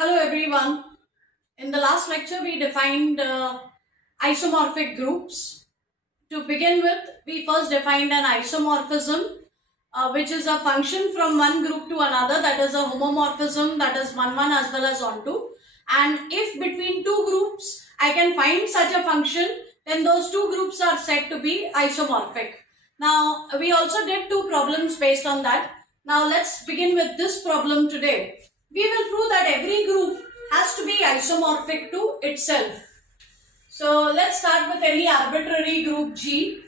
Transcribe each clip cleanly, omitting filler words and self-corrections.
Hello everyone. In the last lecture we defined isomorphic groups. To begin with, we first defined an isomorphism which is a function from one group to another, that is a homomorphism, that is 1 1 as well as on 2. And if between two groups I can find such a function, then those two groups are said to be isomorphic. Now we also did two problems based on that. Now let's begin with this problem today. We will prove that every group has to be isomorphic to itself. So let's start with any arbitrary group G.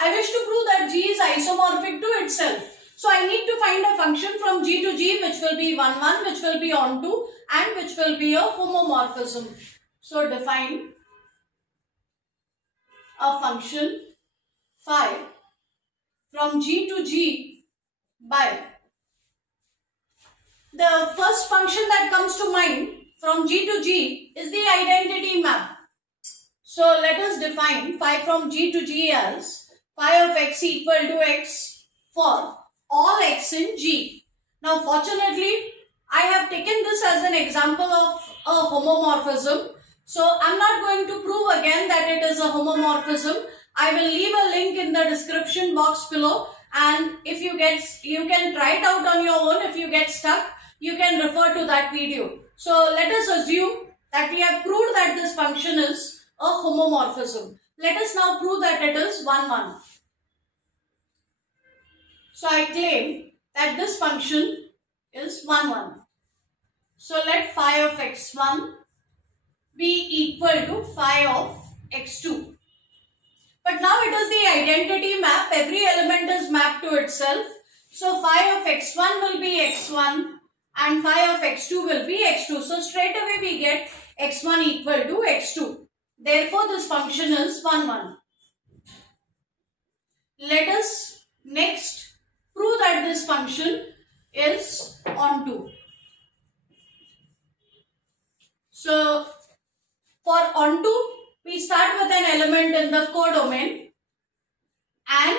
I wish to prove that G is isomorphic to itself. So I need to find a function from G to G which will be 1 1, which will be onto, and which will be a homomorphism. So define a function phi from G to G by the first function that comes to mind from G to G is the identity map. So let us define phi from G to G as phi of x equal to x for all x in G. Now fortunately, I have taken this as an example of a homomorphism. So I'm not going to prove again that it is a homomorphism. I will leave a link in the description box below, and if you can try it out on your own. If you get stuck, you can refer to that video. So let us assume that we have proved that this function is a homomorphism. Let us now prove that it is 1 1. So I claim that this function is 1 1. So let phi of x1 be equal to phi of x2. But now it is the identity map. Every element is mapped to itself. So phi of x1 will be x1 and phi of x2 will be x2. So straight away we get x1 equal to x2. Therefore this function is 1 1. Let us next prove that this function is onto. So for onto, we start with an element in the codomain, and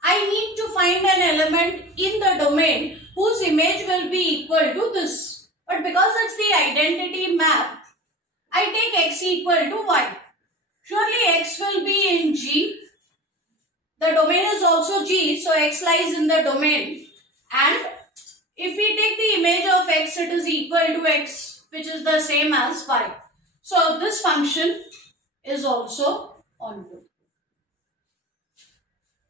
I need to find an element in the domain whose image will be equal to this. But because it's the identity map, I take x equal to y. Surely x will be in G. The domain is also G, so x lies in the domain. And if we take the image of x, it is equal to x, which is the same as y. So this function is also onto.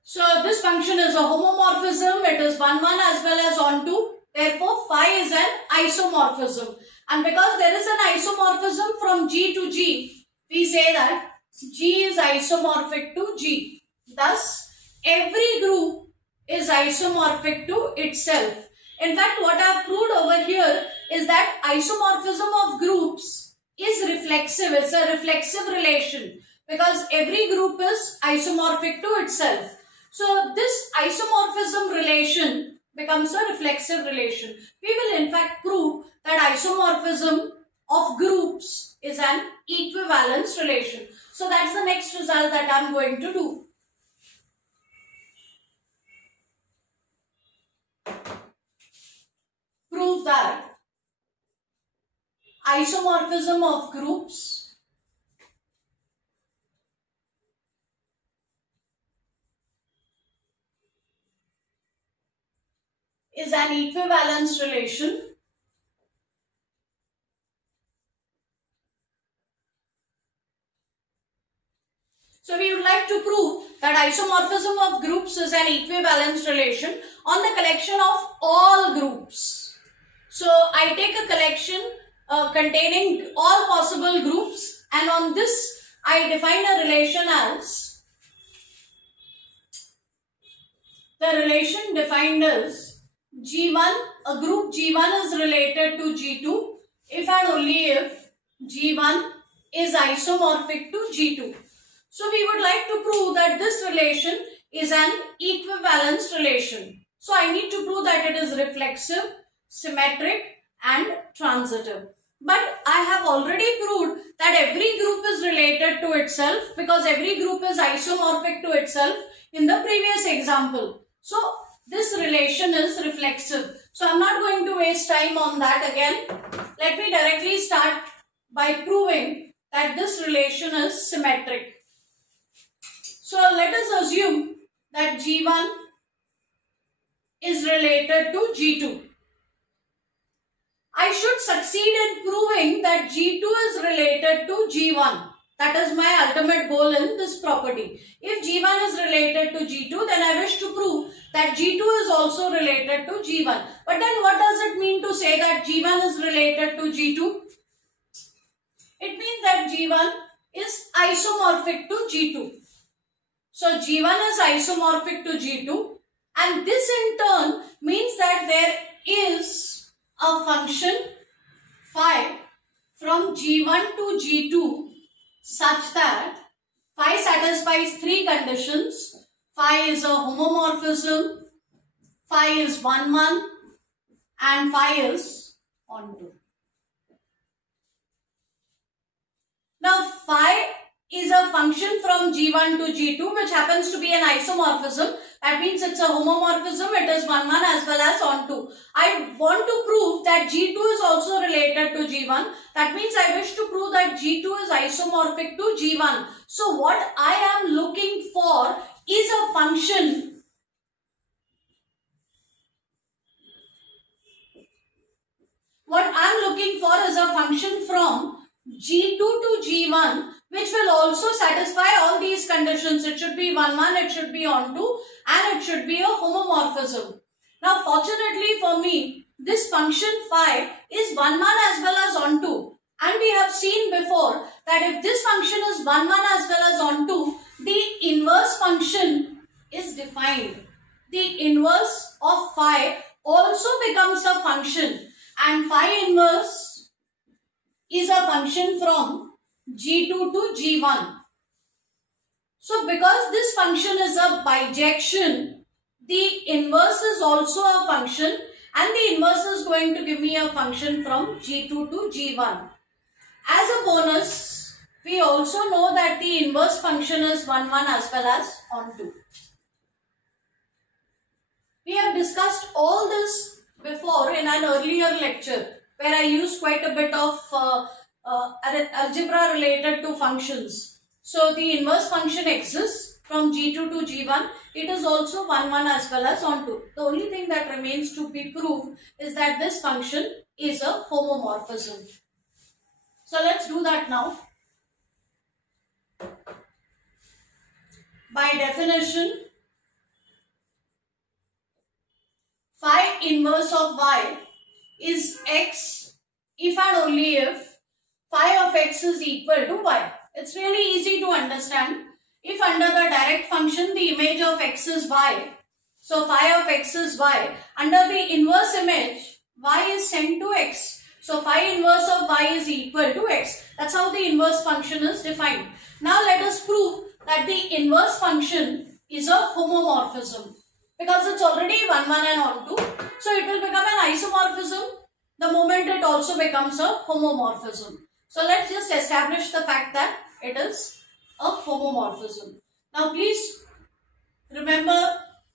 So this function is a homomorphism. It is 1 1 as well as onto. Therefore phi is an isomorphism. And because there is an isomorphism from G to G, we say that G is isomorphic to G. Thus every group is isomorphic to itself. In fact, what I have proved over here is that isomorphism of groups is reflexive. It's a reflexive relation because every group is isomorphic to itself. So this isomorphism relation becomes a reflexive relation. We will in fact prove that isomorphism of groups is an equivalence relation. So that's the next result that I'm going to do. Prove that isomorphism of groups is an equivalence relation So we would like to prove that isomorphism of groups is an equivalence relation on the collection of all groups. So I take a collection containing all possible groups, and on this I define a relation as, the relation defined as G1, a group G1 is related to G2 if and only if G1 is isomorphic to G2. So we would like to prove that this relation is an equivalence relation. So I need to prove that it is reflexive, symmetric and transitive. But I have already proved that every group is related to itself because every group is isomorphic to itself in the previous example. So this relation is reflexive. So I'm not going to waste time on that again. Let me directly start by proving that this relation is symmetric. So let us assume that G1 is related to G2. I should succeed in proving that G2 is related to G1. That is my ultimate goal in this property. If G1 is related to G2, then I wish to prove that G2 is also related to G1. But then what does it mean to say that G1 is related to G2? It means that G1 is isomorphic to G2. So G1 is isomorphic to G2, and this in turn means that there is a function phi from G1 to G2 such that phi satisfies three conditions. Phi is a homomorphism, phi is 1-1, and phi is onto. Now phi is a function from G1 to G2 which happens to be an isomorphism. That means it's a homomorphism. It is 1-1 as well as onto. I want to prove that G2 is also related to G1. That means I wish to prove that G2 is isomorphic to G1. So what I am looking for is a function from G2 to G1 which will also satisfy all these conditions. It should be 1-1, it should be onto, and it should be a homomorphism. Now fortunately for me, this function phi is 1-1 as well as onto. And we have seen before that if this function is 1-1 as well as onto, the inverse function is defined. The inverse of phi also becomes a function, and phi inverse is a function from G2 to G1. So because this function is a bijection, the inverse is also a function, and the inverse is going to give me a function from G2 to G1. As a bonus, we also know that the inverse function is 1-1 as well as onto. We have discussed all this before in an earlier lecture where I used quite a bit of algebra related to functions. So the inverse function exists from G2 to G1. It is also 1-1 as well as onto. The only thing that remains to be proved is that this function is a homomorphism. So let's do that now. By definition, phi inverse of y is x if and only if phi of x is equal to y. It's really easy to understand. If under the direct function the image of x is y, so phi of x is y, under the inverse image y is sent to x. So phi inverse of y is equal to x. That's how the inverse function is defined. Now let us prove that the inverse function is a homomorphism. Because it's already 1-1 and onto, so it will become an isomorphism the moment it also becomes a homomorphism. So let's just establish the fact that it is a homomorphism. Now please remember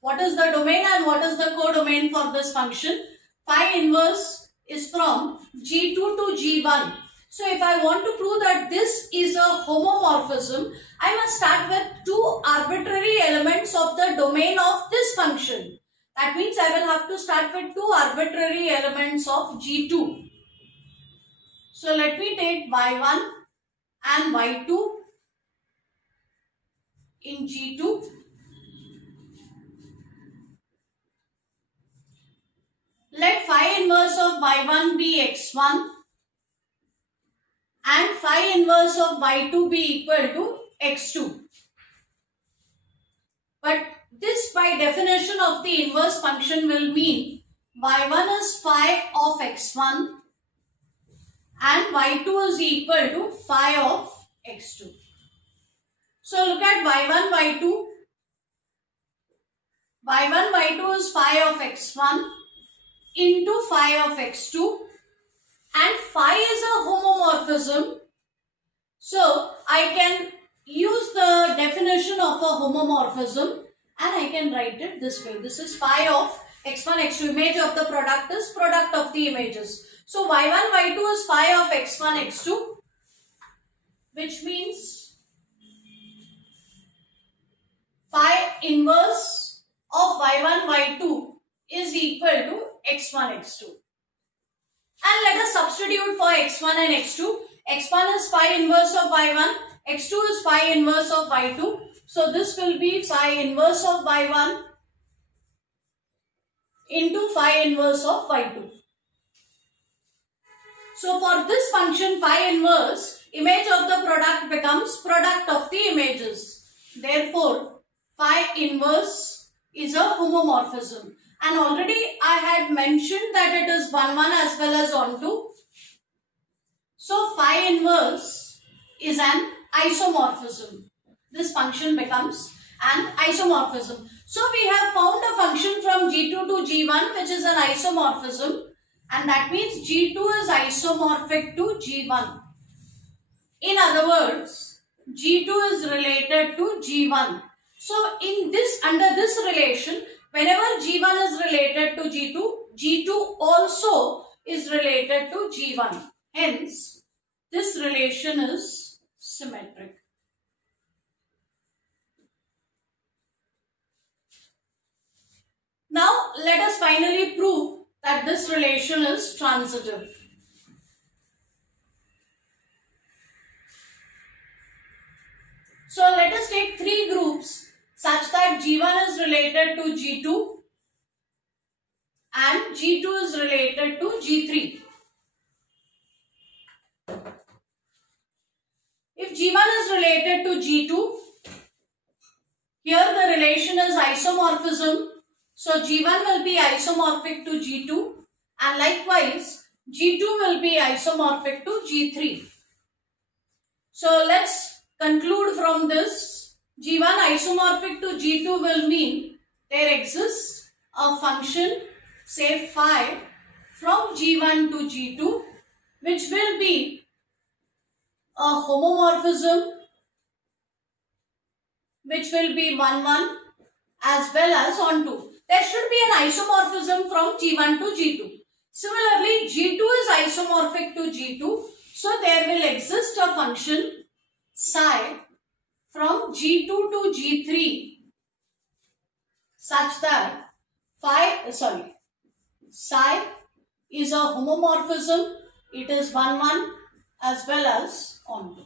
what is the domain and what is the codomain for this function. Phi inverse is from G2 to G1. So if I want to prove that this is a homomorphism, I must start with two arbitrary elements of the domain of this function. That means I will have to start with two arbitrary elements of G2. So let me take y1 and y2 in G2. Let phi inverse of y1 be x1 and phi inverse of y2 be equal to x2. But this by definition of the inverse function will mean y1 is phi of x1 and y2 is equal to phi of x2. So look at y1, y2. y1, y2 is phi of x1 into phi of x2. And phi is a homomorphism. So I can use the definition of a homomorphism and I can write it this way. This is phi of x1, x2. Image of the product is product of the images. So y1, y2 is phi of x1, x2, which means phi inverse of y1, y2 is equal to x1, x2. And let us substitute for x1 and x2. x1 is phi inverse of y1, x2 is phi inverse of y2. So this will be phi inverse of y1 into phi inverse of y2. So for this function phi inverse, image of the product becomes product of the images. Therefore, phi inverse is a homomorphism. And already I had mentioned that it is 1, 1 as well as onto. So phi inverse is an isomorphism. This function becomes an isomorphism. So we have found a function from G2 to G1 which is an isomorphism, and that means G2 is isomorphic to G1. In other words, G2 is related to G1. So in this, under this relation, whenever G1 is related to G2, G2 also is related to G1. Hence, this relation is symmetric. Now, let us finally prove that this relation is transitive. So, let us take three groups such that G1 is related to G2 and G2 is related to G3. If G1 is related to G2, here the relation is isomorphism. So G1 will be isomorphic to G2 and likewise G2 will be isomorphic to G3. So let's conclude from this. G1 isomorphic to G2 will mean there exists a function, say phi, from G1 to G2, which will be a homomorphism, which will be 1, 1 as well as onto. There should be an isomorphism from G1 to G2. Similarly, G2 is isomorphic to G2. So there will exist a function psi from G2 to G3 such that psi is a homomorphism. It is 1, 1 as well as onto.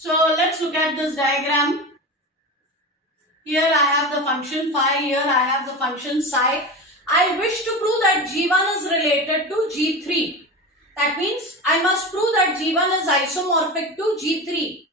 So let's look at this diagram. Here I have the function phi, here I have the function psi. I wish to prove that G1 is related to G3. That means I must prove that G1 is isomorphic to G3.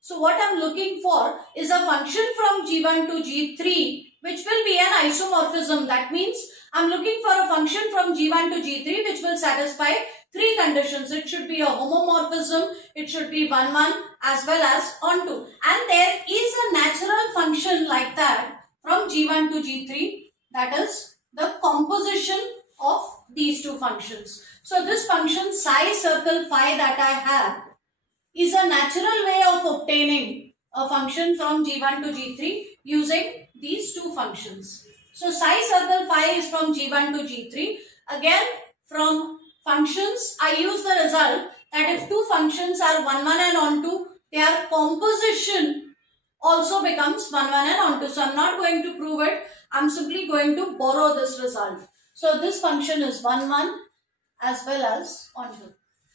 So what I am looking for is a function from G1 to G3 which will be an isomorphism. That means I am looking for a function from G1 to G3 which will satisfy three conditions. It should be a homomorphism, it should be 1, 1 as well as onto. And there is a natural function like that from G1 to G3, that is the composition of these two functions. So this function psi circle phi that I have is a natural way of obtaining a function from G1 to G3 using these two functions. So psi circle phi is from G1 to G3. Again, from functions, I use the result that if two functions are 1, 1 and onto, their composition also becomes 1, 1 and onto. So I am not going to prove it. I am simply going to borrow this result. So this function is 1, 1 as well as onto.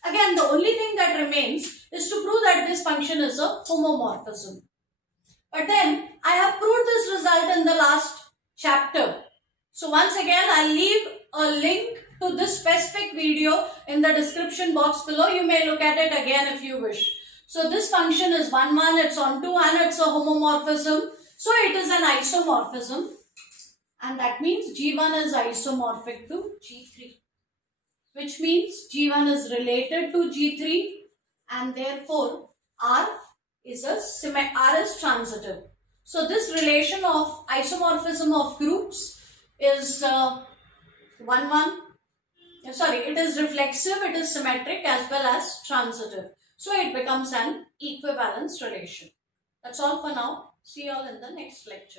Again, the only thing that remains is to prove that this function is a homomorphism. But then I have proved this result in the last chapter. So once again, I'll leave a link to this specific video in the description box below. You may look at it again if you wish. So this function is 1, 1, it's onto and it's a homomorphism. So it is an isomorphism. And that means G1 is isomorphic to G3. Which means G1 is related to G3 and therefore R is transitive. So this relation of isomorphism of groups is 1, 1. Sorry, it is reflexive, it is symmetric as well as transitive. So it becomes an equivalence relation. That's all for now. See you all in the next lecture.